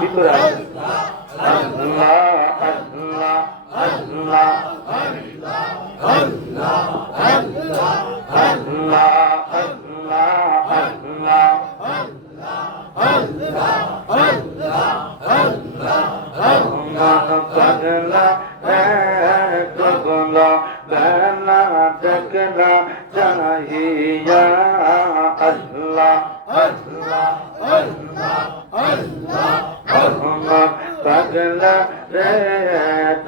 ভিতরে আসেন আল্লাহ আল্লাহ আল্লাহ আল্লাহ আল্লাহ আল্লাহ পাগলা কবলা বেলা দেখলা চাহিয়া আল্লাহ আল্লাহ আল্লাহ আল্লাহ পাগলা রে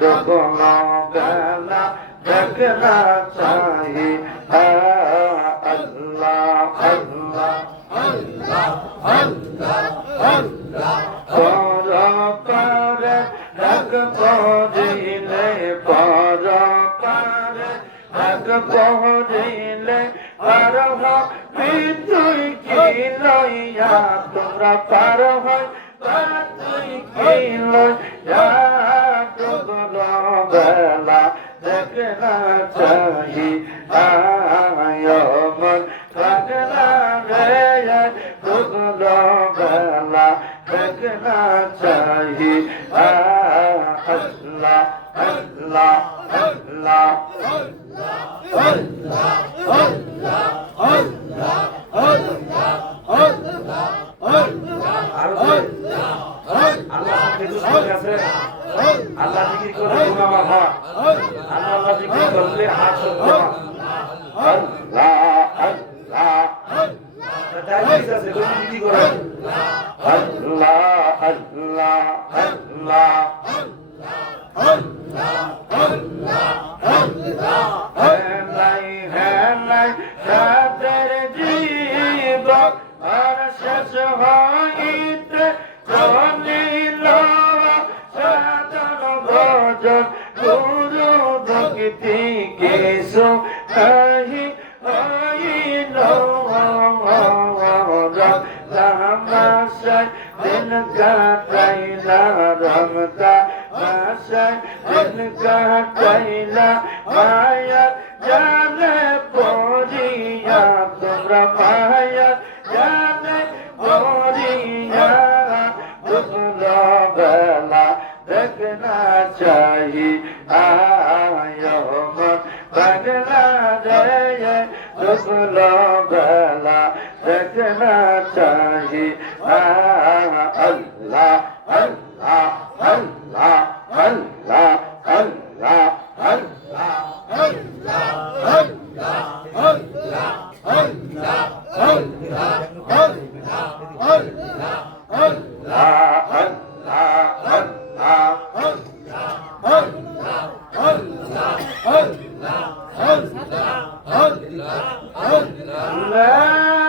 কবলা বেলা দেখলা চাহিয়া আল্লাহ আল্লাহ আল্লাহ আল্লাহ আল্লাহ পরে ডাক পড়িলে পর পারে ডাক পড়িলে পার তুই কি লইয়া তোমরা পার হয় তুই কি লইয়া বেলা দেখনা চাহি আয়মন পাগলা রে টুকলো বেলা দেখনা চাহি আল্লাহ আল্লাহ আল্লাহ আল্লাহ আল্লাহ আল্লাহ আল্লাহ আল্লাহ আল্লাহ আল্লাহ জিকির করে গুনাহ মাফ হয় আল্লাহ জিকির করলে হাত সত্য আল্লাহ আল্লাহ তাইলে আছে কোন জিকির করে আল্লাহ আল্লাহ আল্লাহ আল্লাহ আল্লাহ আল্লাহ হেলাই হেলাই সাদের জীবন আর শেষ হইতে চলিল সাধন ভজন গুরু ভক্তি কেশো কাহি হইল রামাশায় দিন কাটাইলা রমতা মাশায় দিন কাটাইলা মায়া জানে পড়িয়া তোমরা মায়া জানে পড়িয়া দুপুরা বেলা দেখনা চাহি আয়মন পাগলা রে দুপুরা বেলা দেখনা চাহি আল্লাহ আল্লাহ আল্লাহ আল্লাহ আল্লাহ আল্লাহ আল্লাহ আল্লাহ আল্লাহ আল্লাহ আল্লাহ আল্লাহ আল্লাহ আল্লাহ আল্লাহ